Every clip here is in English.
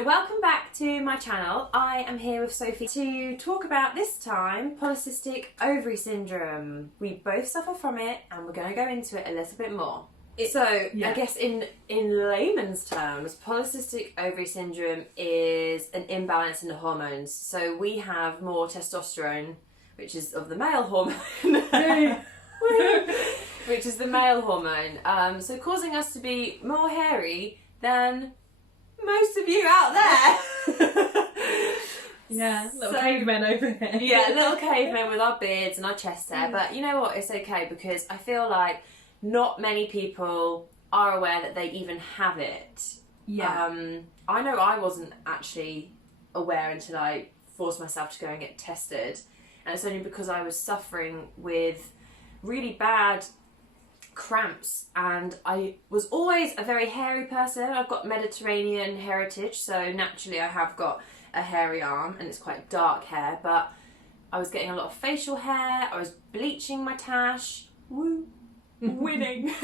So welcome back to my channel. I am here with Sophie to talk about, this time, Polycystic Ovary Syndrome. We both suffer from it and we're going to go into it a little bit more. I guess in layman's terms, Polycystic Ovary Syndrome is an imbalance in the hormones. So we have more testosterone, which is of the male hormone. Which is the male hormone. So causing us to be more hairy than most of you out there. Yeah, little cavemen over here. Yeah, little cavemen with our beards and our chest hair. But you know what? It's okay, because I feel like not many people are aware that they even have it. Yeah. I know I wasn't actually aware until I forced myself to go and get tested. And it's only because I was suffering with really bad cramps, and I was always a very hairy person. I've got Mediterranean heritage, so naturally I have got a hairy arm and it's quite dark hair, but I was getting a lot of facial hair, I was bleaching my tash, woo, winning.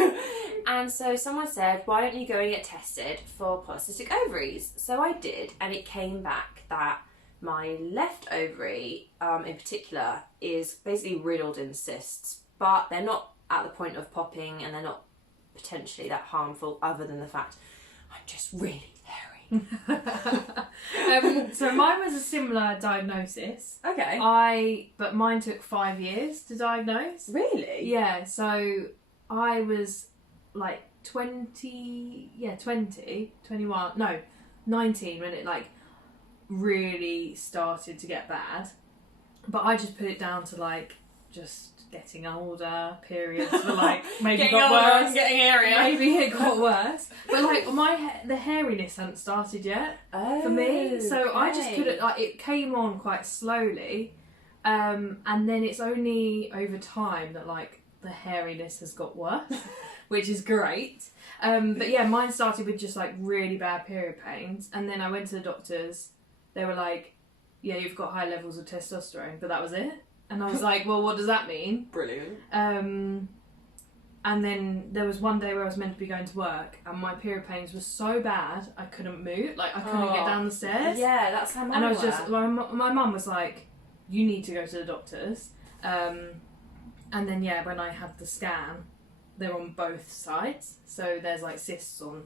And so someone said, why don't you go and get tested for polycystic ovaries? So I did, and it came back that my left ovary in particular is basically riddled in cysts, but they're not at the point of popping and they're not potentially that harmful, other than the fact I'm just really hairy. So mine was a similar diagnosis. Okay. But mine took 5 years to diagnose. Really? Yeah, so I was like 19 when it like really started to get bad. But I just put it down to like just getting older, periods were like maybe getting got older, worse, getting hairier. maybe it got worse, but like the hairiness hadn't started yet for me, so I just put it like, it came on quite slowly, and then it's only over time that like the hairiness has got worse, which is great. But yeah, mine started with just like really bad period pains, and then I went to the doctors. They were like, yeah, you've got high levels of testosterone, but that was it. And I was like, well, what does that mean? Brilliant. And then there was one day where I was meant to be going to work, and my period pains were so bad I couldn't move. Like I couldn't get down the stairs. Yeah, that's how mine And I was were. just, my mum was like, you need to go to the doctors. And then yeah, when I had the scan, they're on both sides, so there's like cysts on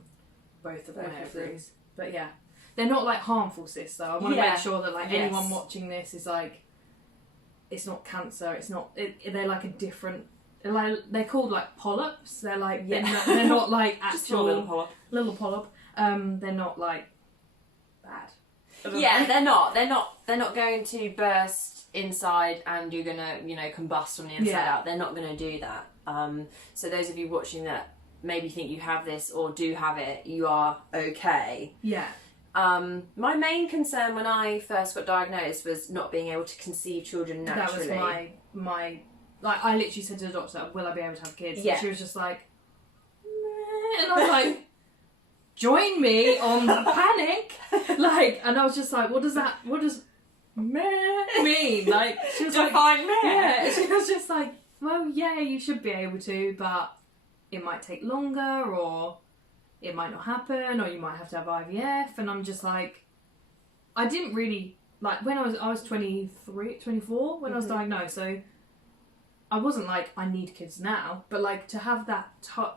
both of my ovaries. But yeah, they're not like harmful cysts though. I want to make sure that like anyone watching this is like, it's not cancer, it's not, they're like a different, they're called like polyps, they're like, they're not like actual just a little polyp. They're not like bad. Yeah, they're not going to burst inside and you're gonna, combust from the inside out. They're not gonna do that. So those of you watching that maybe think you have this or do have it, you are okay. Yeah. My main concern when I first got diagnosed was not being able to conceive children naturally. That was my like, I literally said to the doctor, will I be able to have kids? Yeah. And she was just like, meh. And I was like, join me on the panic. Like, and I was just like, what does meh mean? Like, she was Define like, meh. yeah, she was just like, well, yeah, you should be able to, but it might take longer, or it might not happen, or you might have to have IVF. And I'm just like, I didn't really, like, when I was 23, 24 when I was diagnosed, so I wasn't like, I need kids now, but like to have that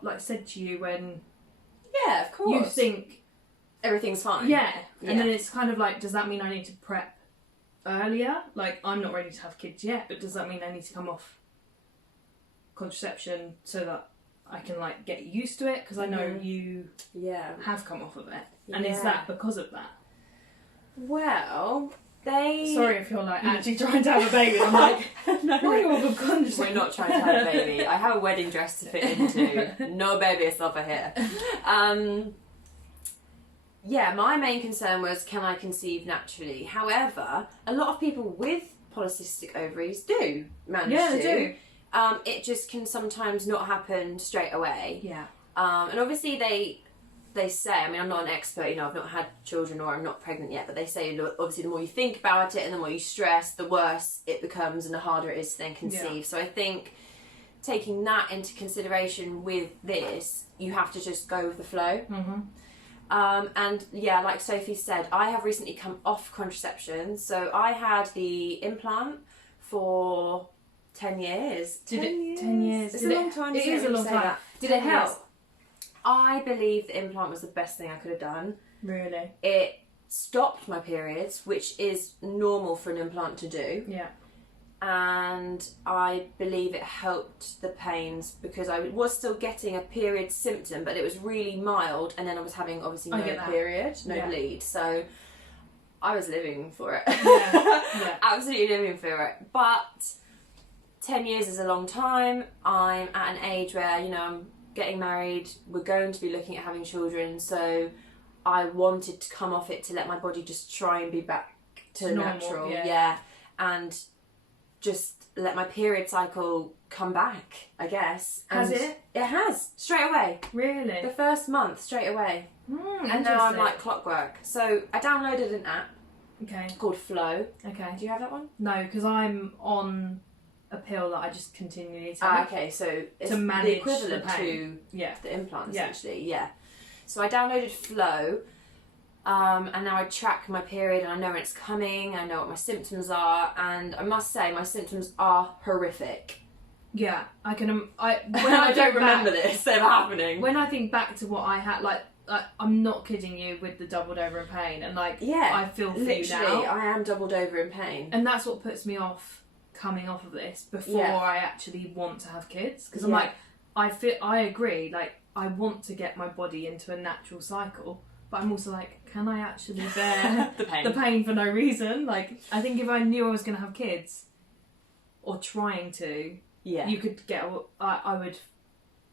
like said to you when Yeah, of course. you think everything's fine. and then it's kind of like, does that mean I need to prep earlier? Like, I'm not ready to have kids yet, but does that mean I need to come off contraception so that I can like get used to it? Because I know you have come off of it, and is that because of that? Well, sorry if you're like actually trying to have a baby. I'm like, no, we're not trying to have a baby. I have a wedding dress to fit into. No baby over here. Yeah, my main concern was, can I conceive naturally? However, a lot of people with polycystic ovaries do manage to. Yeah, they do. It just can sometimes not happen straight away. Yeah. And obviously they say, I mean, I'm not an expert, I've not had children or I'm not pregnant yet, but they say, obviously, the more you think about it and the more you stress, the worse it becomes and the harder it is to then conceive. Yeah. So I think taking that into consideration with this, you have to just go with the flow. And yeah, like Sophie said, I have recently come off contraception. So I had the implant for 10 years. 10 years. It's a long time. It is a long time. Did it help? I believe the implant was the best thing I could have done. Really? It stopped my periods, which is normal for an implant to do. Yeah. And I believe it helped the pains because I was still getting a period symptom, but it was really mild, and then I was having obviously no period, no bleed. So I was living for it. Yeah. Absolutely living for it. But 10 years is a long time. I'm at an age where, you know, I'm getting married, we're going to be looking at having children, so I wanted to come off it to let my body just try and be back to normal, natural. yeah. And just let my period cycle come back, I guess. Has it? It has, straight away. Really? The first month, straight away. And now I'm like clockwork. So I downloaded an app called Flow. Okay. Do you have that one? No, because I'm on a pill that I just continually take. Okay, so it's to manage the equivalent the pain. to the implant, essentially. Yeah. So I downloaded Flow, and now I track my period, and I know when it's coming, I know what my symptoms are, and I must say my symptoms are horrific. Yeah, I can. When I don't remember this ever happening. When I think back to what I had, like I'm not kidding you with the doubled over in pain, and I feel for you now. I am doubled over in pain, and that's what puts me off coming off of this before I actually want to have kids, because I'm like, I agree, like I want to get my body into a natural cycle, but I'm also like, can I actually bear the pain for no reason? Like, I think if I knew I was going to have kids, or trying to, you could get, I would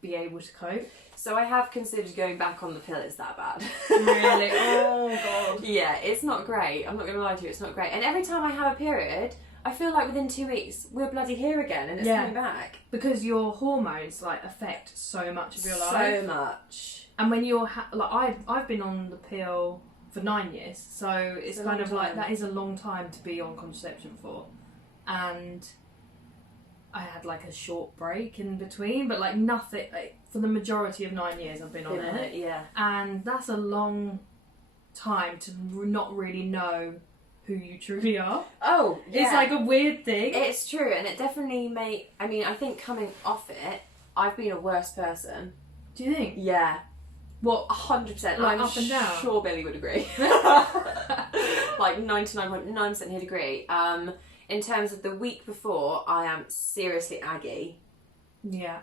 be able to cope. So I have considered going back on the pill. It's that bad. Really? Oh god. Yeah, it's not great. I'm not going to lie to you, it's not great. And every time I have a period, I feel like within 2 weeks we're bloody here again, and it's coming back. Because your hormones affect so much of your life. So much. And when you're I've been on the pill for 9 years, so it's kind of like that is a long time to be on contraception for. And I had like a short break in between, but like nothing. Like, for the majority of 9 years I've been on it. Yeah. And that's a long time to not really know who you truly are. Oh, yeah. It's like a weird thing. It's true, and it definitely I think coming off it, I've been a worse person. Do you think? Yeah. What? 100%. Like I'm up and down? Sure Billy would agree. Like 99.9% he'd agree. In terms of the week before, I am seriously aggy. Yeah.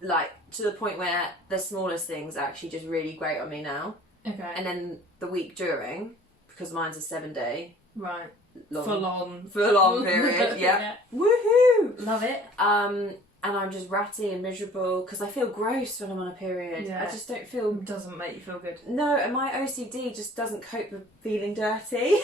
Like, to the point where the smallest things actually just really grate on me now. Okay. And then the week during, because mine's a 7-day. Right. Full Full on period. Yeah. Woohoo! Love it. And I'm just ratty and miserable because I feel gross when I'm on a period. Yeah. I just don't feel... It doesn't make you feel good. No, and my OCD just doesn't cope with feeling dirty.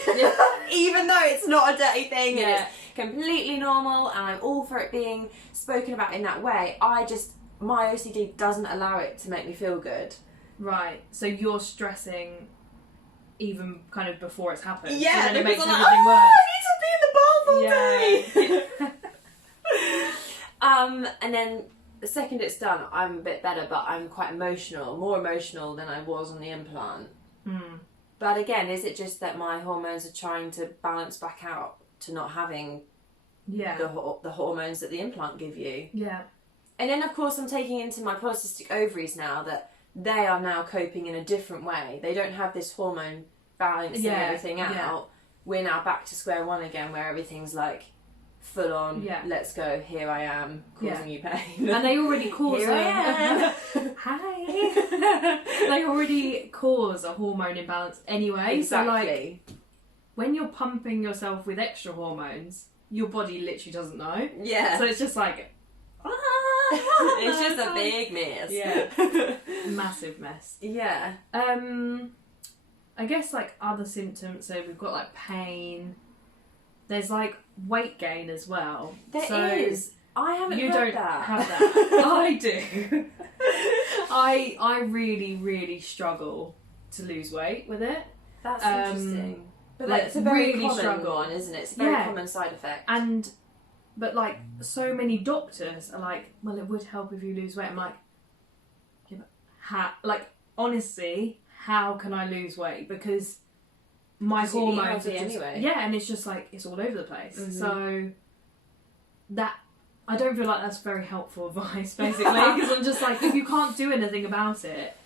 Even though it's not a dirty thing and it's completely normal, and I'm all for it being spoken about in that way. My OCD doesn't allow it to make me feel good. Right. So you're stressing even kind of before it's happened. Yeah, and it makes everything worse. I need to be in the bath all day. And then the second it's done, I'm a bit better, but I'm quite emotional, more emotional than I was on the implant. But again, is it just that my hormones are trying to balance back out to not having the hormones that the implant give you? Yeah. And then, of course, I'm taking into my polycystic ovaries now that they are now coping in a different way. They don't have this hormone balancing everything out. Yeah. We're now back to square one again, where everything's like full on, let's go, here I am, causing you pain. And they already cause Hi. They already cause a hormone imbalance anyway. Exactly. So, like, when you're pumping yourself with extra hormones, your body literally doesn't know. Yeah. So it's just like... It's just a big mess. Yeah. Massive mess. Yeah. I guess like other symptoms, so we've got like pain. There's like weight gain as well. There is. I haven't You heard don't that. have that. I do. I really, really struggle to lose weight with it. That's interesting. But like, it's a very really common one, isn't it? It's a very common side effect. But like so many doctors are like, well, it would help if you lose weight. I'm like, yeah, but like honestly, how can I lose weight? Because my hormones are just, anyway. yeah, and it's just like, it's all over the place. Mm-hmm. So that, I don't feel like that's very helpful advice, basically, because I'm just like, if you can't do anything about it,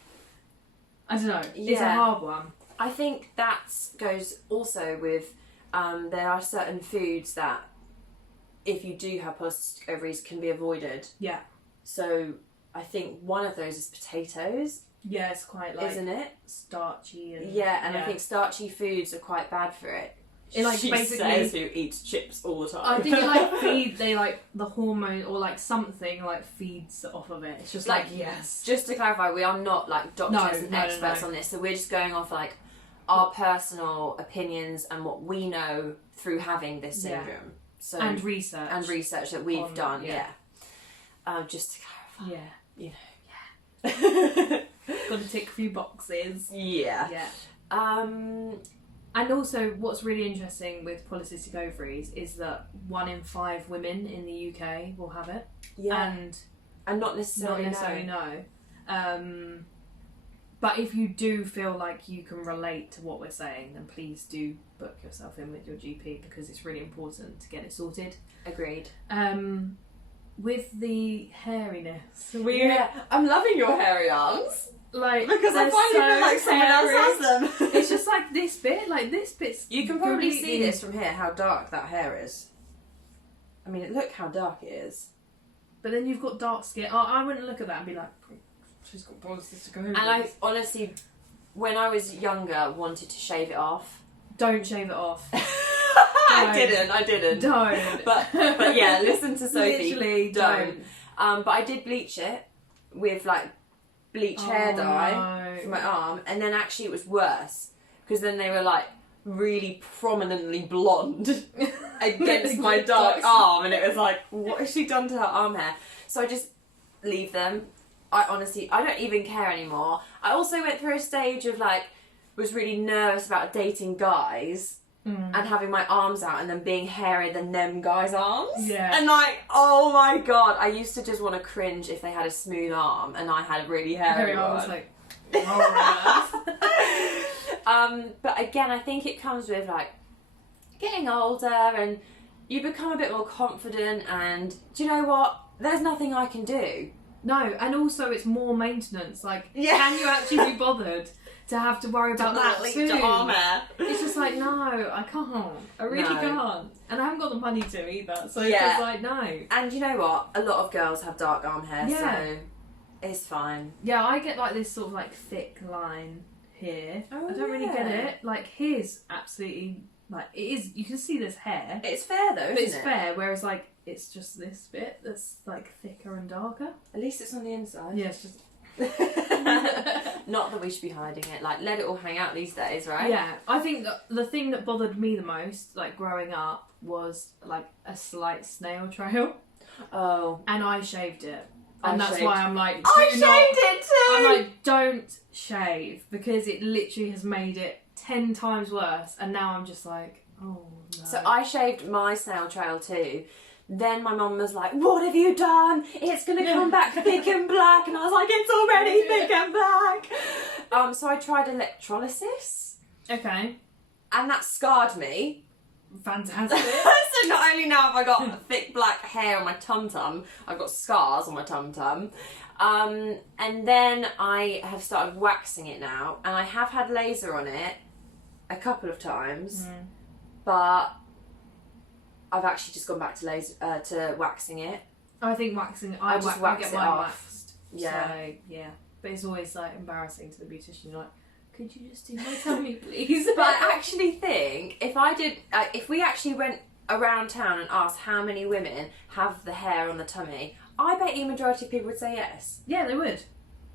I don't know, it's a hard one. I think that goes also with, there are certain foods that, if you do have polycystic ovaries, can be avoided. Yeah. So I think one of those is potatoes. Yeah, it's quite like, isn't it? Starchy and I think starchy foods are quite bad for it. It like she basically says who eats chips all the time. I think it like they like the hormone or like something like feeds off of it. It's just like yes. Just to clarify, we are not like doctors and experts on this, so we're just going off like our personal opinions and what we know through having this syndrome. So and research that we've done. Just to clarify. Yeah. Yeah. Got to tick a few boxes. Yeah. And also, what's really interesting with polycystic ovaries is that 1 in 5 women in the UK will have it. Yeah. And not necessarily no. But if you do feel like you can relate to what we're saying, then please do book yourself in with your GP, because it's really important to get it sorted. Agreed. With the hairiness, I'm loving your hairy arms. Like, because I finally feel like someone else has them. It's just like this bit's. You can probably see this from here, how dark that hair is. I mean, look how dark it is. But then you've got dark skin. I wouldn't look at that and be like, she's got polycystic ovaries. And I honestly, when I was younger, wanted to shave it off. Don't shave it off. I didn't. Don't. But yeah, listen to Sophie. Literally don't. But I did bleach it with like bleach hair dye for my arm, and then actually it was worse because then they were like really prominently blonde against my dark arm, and it was like, what has she done to her arm hair? So I just leave them. I don't even care anymore. I also went through a stage of like, was really nervous about dating guys and having my arms out and then being hairier than them guys' arms. Yeah. And like, oh my god, I used to just want to cringe if they had a smooth arm and I had a really hairy one. I was like, but again, I think it comes with like getting older and you become a bit more confident, and do you know what? There's nothing I can do. No, and also it's more maintenance. Like, can you actually be bothered to have to worry about that too? Arm hair. It's just like, no, I can't. I really can't. And I haven't got the money to either. So it's just like, no. And you know what? A lot of girls have dark arm hair, so it's fine. Yeah, I get like this sort of like thick line here. I don't really get it. Like, his absolutely, like, it is, you can see this hair. It's fair though, isn't it? It's fair, whereas like, it's just this bit that's like thicker and darker. At least it's on the inside. Yeah, it's just... Not that we should be hiding it. Like, let it all hang out these days, right? Yeah, I think that the thing that bothered me the most, like growing up, was like a slight snail trail. Oh. And I shaved it. And that's shaved. why I'm like, I shaved it too! I'm like, don't shave, because it literally has made it 10 times worse. And now I'm just like, oh no. So I shaved my snail trail too. Then my mum was like, what have you done? It's going to come back thick and black. And I was like, it's already thick and black. So I tried electrolysis. Okay. And that scarred me. Fantastic. So not only now have I got thick black hair on my tum-tum, I've got scars on my tum-tum. And then I have started waxing it now. And I have had laser on it a couple of times. But... I've actually just gone back to waxing it. I think waxing. I get mine waxed. Yeah. So, yeah. But it's always like embarrassing to the beautician. You're like, could you just do my tummy, please? But I actually think if we actually went around town and asked how many women have the hair on the tummy, I bet the majority of people would say yes. Yeah, they would.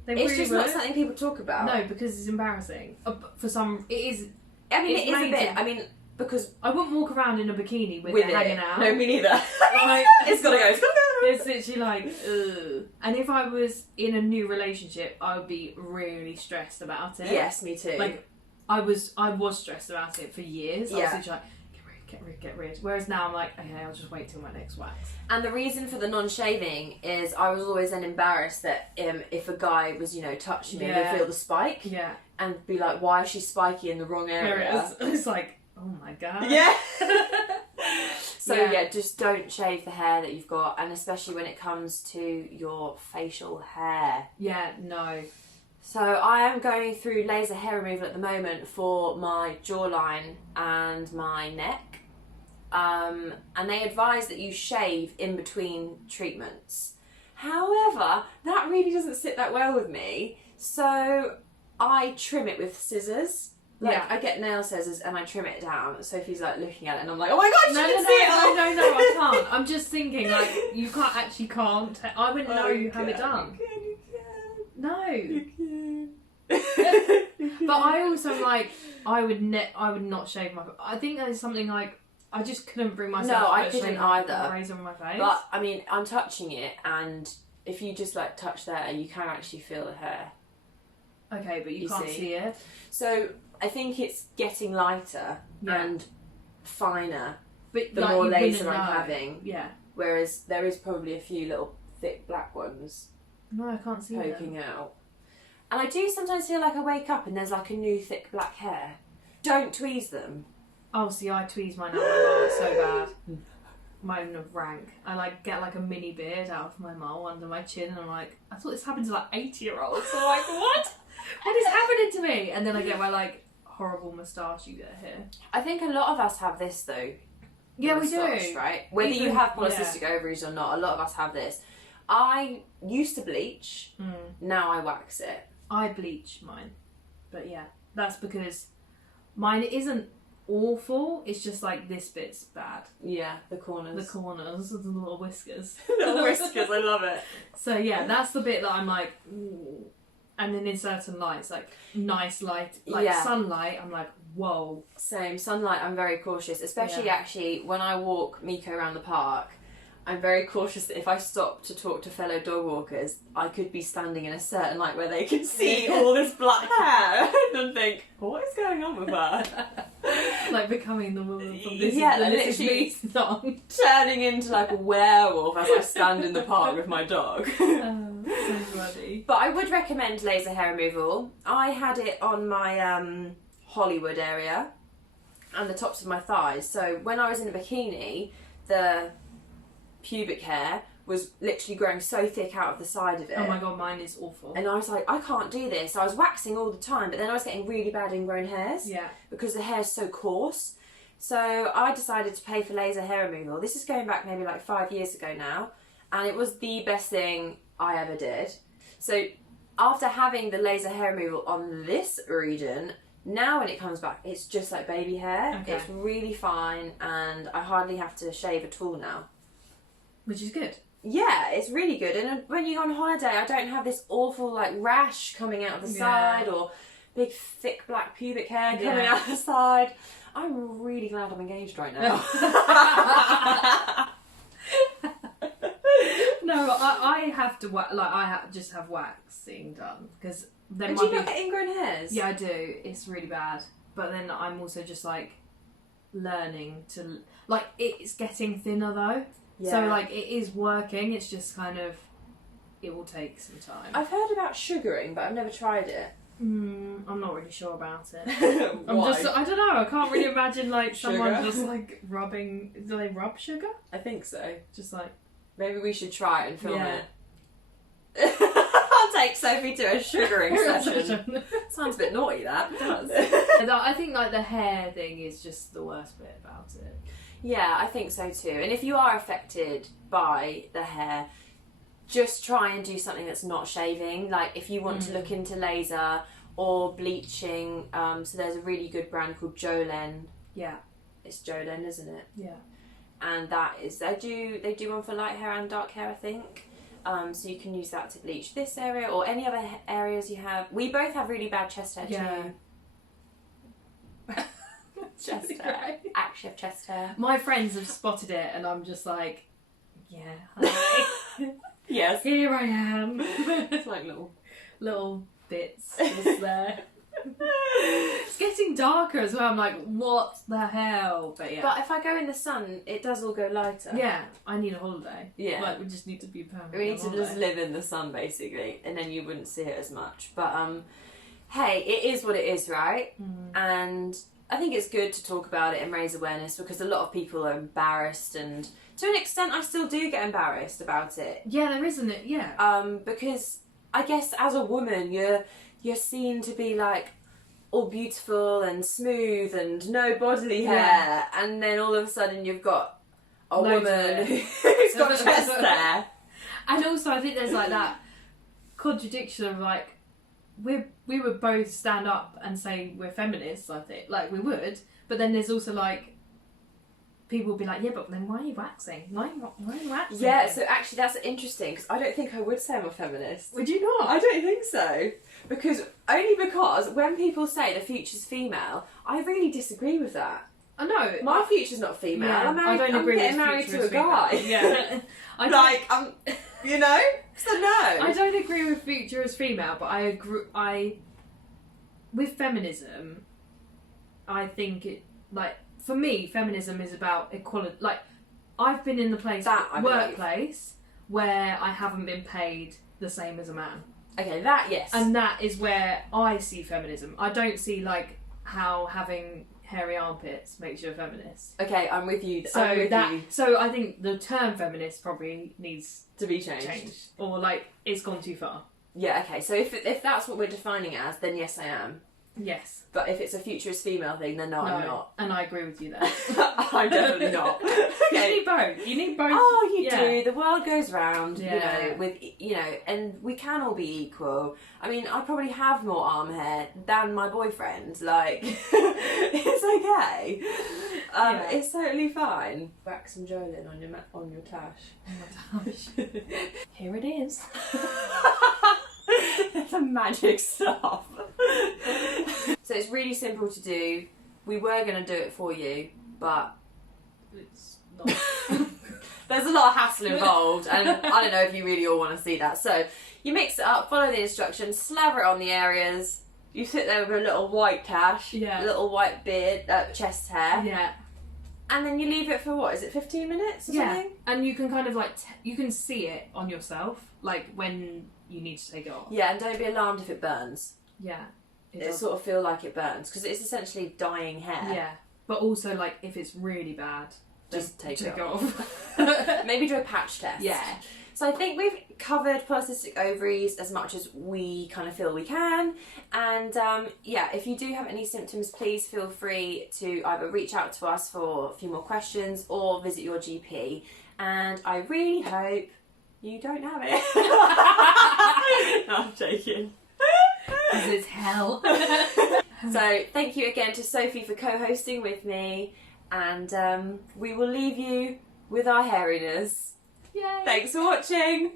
It's just not something people talk about. No, because it's embarrassing. For some, it is. I mean, it is a bit. I mean. Because I wouldn't walk around in a bikini with it hanging out. No, me neither. Like, it's gotta go. It's literally like, ugh. And if I was in a new relationship, I would be really stressed about it. Yes, me too. Like, I was stressed about it for years. I was literally like, get rid. Whereas now I'm like, okay, I'll just wait till my next wax. And the reason for the non-shaving is I was always then embarrassed that if a guy was, touching me, they'd feel the spike. Yeah. And be like, why is she spiky in the wrong area? There it is. It's like, oh my god. Yeah. So just don't shave the hair that you've got, and especially when it comes to your facial hair. Yeah, no. So I am going through laser hair removal at the moment for my jawline and my neck. And they advise that you shave in between treatments. However, that really doesn't sit that well with me. So I trim it with scissors. I get nail scissors and I trim it down. Sophie's like looking at it and I'm like, oh my god, she can see it all. No, I can't. I'm just thinking like, you can't. I wouldn't know you have it done. You can. No. You can. But I also I would not shave my. I think that is something like I just couldn't bring myself. No, to I couldn't either. Razor on my face. But I mean, I'm touching it, and if you just touch there, you can actually feel the hair. Okay, but you can't see it. So I think it's getting lighter and finer. But the more laser I'm having. Yeah. Whereas there is probably a few little thick black ones. No, I can't see poking out. And I do sometimes feel like I wake up and there's a new thick black hair. Don't tweeze them. Oh, see, I tweeze mine out my mole so bad. Mine of rank. I get a mini beard out of my mole under my chin, and I'm like, I thought this happened to 80-year-olds. So I'm like, what? What is happening to me? And then I get my horrible moustache you get here. I think a lot of us have this though. Yeah, we moustache, do. Right? Whether you have polycystic ovaries or not, a lot of us have this. I used to bleach. Now I wax it. I bleach mine. But yeah, that's because mine isn't awful. It's just this bit's bad. Yeah, the corners. The little whiskers. Little whiskers, I love it. So yeah, that's the bit that I'm like, ooh. And then in certain lights, nice light, sunlight, I'm like, whoa. Same. Sunlight, I'm very cautious. Especially actually when I walk Miko around the park, I'm very cautious that if I stop to talk to fellow dog walkers, I could be standing in a certain light where they can see all this black hair and think, what is going on with her? Becoming the woman from this literally song. Turning into a werewolf as I stand in the park with my dog. So funny. But I would recommend laser hair removal. I had it on my Hollywood area and the tops of my thighs. So when I was in a bikini, the pubic hair was literally growing so thick out of the side of it. Oh my god, mine is awful. And I was like, I can't do this. I was waxing all the time, but then I was getting really bad ingrown hairs. Yeah. Because the hair's so coarse. So I decided to pay for laser hair removal. This is going back maybe 5 years ago now. And it was the best thing I ever did. So after having the laser hair removal on this region, now when it comes back, it's just like baby hair. Okay. It's really fine, and I hardly have to shave at all now. Which is good. Yeah, it's really good. And when you go on holiday, I don't have this awful rash coming out of the side or big thick black pubic hair coming out the side. I'm really glad I'm engaged right now. No, I have to just have waxing done because then. And do you not get ingrown hairs? Yeah, I do. It's really bad. But then I'm also just learning to it's getting thinner though. Yeah. So it is working. It's just it will take some time. I've heard about sugaring, but I've never tried it. I'm not really sure about it. Why? I don't know. I can't really imagine someone just rubbing. Do they rub sugar? I think so. Just maybe we should try it and film it. I'll take Sophie to a sugaring session. Sounds a bit naughty, that. It does. I think the hair thing is just the worst bit about it. Yeah, I think so too. And if you are affected by the hair, just try and do something that's not shaving. If you want to look into laser or bleaching, so there's a really good brand called Jolene. Yeah. It's Jolene, isn't it? Yeah. And that is, they do one for light hair and dark hair, I think. So you can use that to bleach this area or any other areas you have. We both have really bad chest hair too. Chest hair. Actually have chest hair. My friends have spotted it and I'm just like, yeah, hi. Yes. Here I am. It's little bits just there. It's getting darker as well. I'm like, what the hell? But yeah. But if I go in the sun, it does all go lighter. Yeah, I need a holiday. Yeah. Like, we just need to be permanent. We need to just live in the sun, basically, and then you wouldn't see it as much. But, hey, it is what it is, right? And I think it's good to talk about it and raise awareness because a lot of people are embarrassed, and to an extent I still do get embarrassed about it. Yeah, there isn't it, yeah. Because I guess as a woman you're seen to be like all beautiful and smooth and no bodily hair, and then all of a sudden you've got a woman who's got chest hair. And also I think there's like that contradiction of like, we would both stand up and say we're feminists, I think. Like, we would. But then there's also, like, people would be like, yeah, but then why are you waxing? Why are you waxing? Yeah, so actually that's interesting, because I don't think I would say I'm a feminist. Would you not? I don't think so. Because when people say the future's female, I really disagree with that. I know. My future's not female. Yeah, I'm getting married to a guy. Yeah. You know? So no. I don't agree with future as female, but I agree. With feminism, I think it, like, for me, feminism is about equality. Like, I've been in the workplace where I haven't been paid the same as a man. Okay, that, yes. And that is where I see feminism. I don't see, like, how having hairy armpits makes you a feminist. Okay, I'm with you. So I think the term feminist probably needs to be changed. Or, like, it's gone too far. Yeah, okay, so if that's what we're defining as, then yes, I am. Yes. But if it's a futurist female thing, then no, I'm not. And I agree with you there. I'm definitely not. Okay. You need both. You need both. Oh, you do. The world goes round, Yeah. and we can all be equal. I mean, I probably have more arm hair than my boyfriend. Like, it's okay. It's totally fine. Whack some Jolene on your tash. Oh my gosh. Here it is. The magic stuff. So it's really simple to do. We were going to do it for you, but It's not. there's a lot of hassle involved, and I don't know if you really all want to see that. So you mix it up, follow the instructions, slather it on the areas. You sit there with a little white tash, a little white beard, chest hair. Yeah. And then you leave it for what? Is it 15 minutes or something? And you can kind of like, you can see it on yourself, like when you need to take it off. Yeah, and don't be alarmed if it burns. Yeah. It sort of feel like it burns, because it's essentially dying hair. Yeah. But also, like, if it's really bad, just take it off. Maybe do a patch test. Yeah. So I think we've covered polycystic ovaries as much as we kind of feel we can. And if you do have any symptoms, please feel free to either reach out to us for a few more questions or visit your GP. And I really hope you don't have it. No, I'm joking. Because it's hell. So thank you again to Sophie for co-hosting with me. And we will leave you with our hairiness. Yay. Thanks for watching.